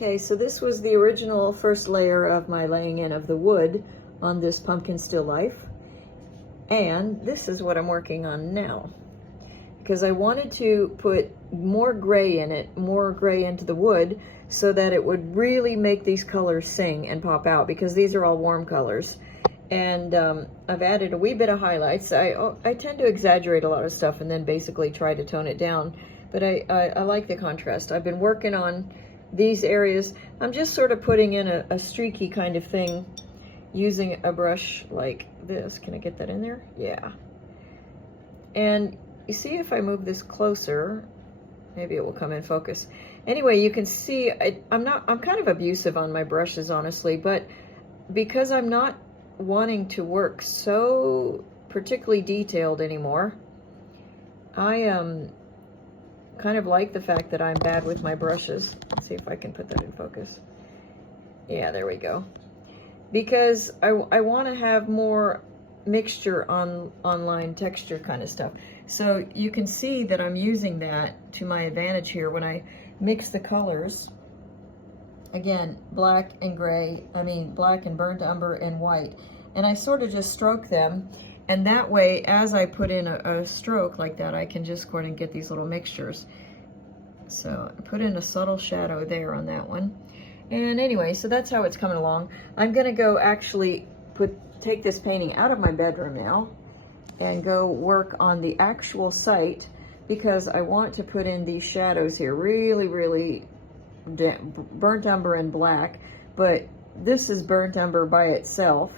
Okay, so this was the original first layer of my laying in of the wood on this pumpkin still life. And this is what I'm working on now. Because I wanted to put more gray in it, more gray into the wood, so that it would really make these colors sing and pop out, because these are all warm colors. And I've added a wee bit of highlights. I tend to exaggerate a lot of stuff and then basically try to tone it down. But I like the contrast. I've been working on these areas. I'm just sort of putting in a streaky kind of thing using a brush like this. Can I get that in there? Yeah. And you see, if I move this closer, maybe it will come in focus. Anyway, you can see I'm kind of abusive on my brushes, honestly, but because I'm not wanting to work so particularly detailed anymore, I kind of like the fact that I'm bad with my brushes. Let's see if I can put that in focus. Yeah, there we go. Because I want to have more mixture on line texture kind of stuff. So you can see that I'm using that to my advantage here when I mix the colors. Again, black and gray, black and burnt umber and white. And I sort of just stroke them. And that way, as I put in a stroke like that, I can just go ahead and get these little mixtures. So I put in a subtle shadow there on that one. And anyway, so that's how it's coming along. I'm gonna go actually take this painting out of my bedroom now and go work on the actual site, because I want to put in these shadows here, really, really burnt umber and black, but this is burnt umber by itself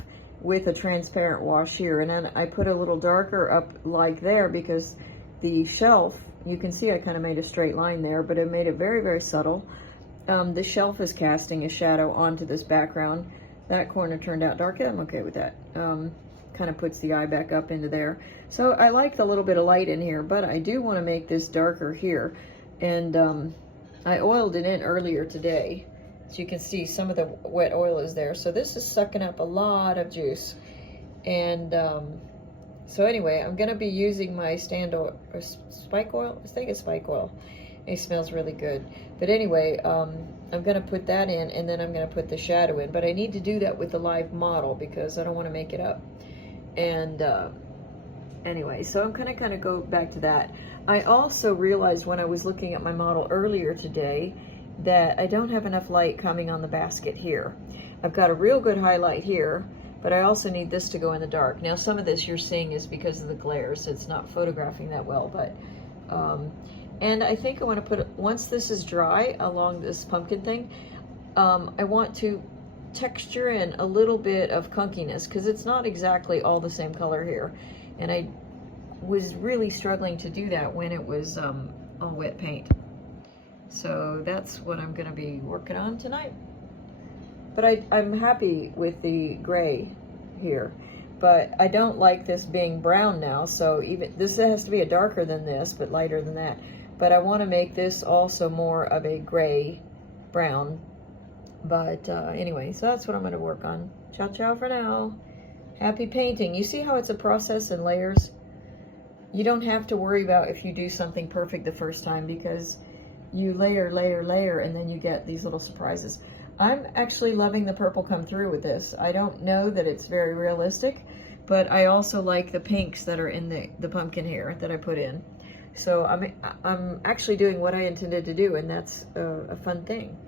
with a transparent wash here. And then I put a little darker up like there, because the shelf, you can see I kind of made a straight line there, but it made it very, very subtle. The shelf is casting a shadow onto this background. That corner turned out dark. I'm okay with that. Kind of puts the eye back up into there. So I like the little bit of light in here, but I do want to make this darker here. And I oiled it in earlier today. So you can see some of the wet oil is there. So this is sucking up a lot of juice. And so anyway, I'm going to be using my stand oil, or spike oil. I think it's spike oil. It smells really good. But anyway, I'm going to put that in, and then I'm going to put the shadow in. But I need to do that with the live model because I don't want to make it up. And anyway, so I'm going to kind of go back to that. I also realized when I was looking at my model earlier today that I don't have enough light coming on the basket here. I've got a real good highlight here, but I also need this to go in the dark. Now, some of this you're seeing is because of the glare, so it's not photographing that well, but and I think I want to put, once this is dry along this pumpkin thing, I want to texture in a little bit of kunkiness, because it's not exactly all the same color here. And I was really struggling to do that when it was all wet paint. So that's what I'm going to be working on tonight. But I'm happy with the gray here. But I don't like this being brown now, so even this has to be a darker than this, but lighter than that. But I want to make this also more of a gray brown. But anyway, so that's what I'm going to work on. Ciao, ciao for now. Happy painting. You see how it's a process in layers? You don't have to worry about if you do something perfect the first time, because you layer, layer, layer, and then you get these little surprises. I'm actually loving the purple come through with this. I don't know that it's very realistic, but I also like the pinks that are in the pumpkin here that I put in. So I'm actually doing what I intended to do, and that's a fun thing.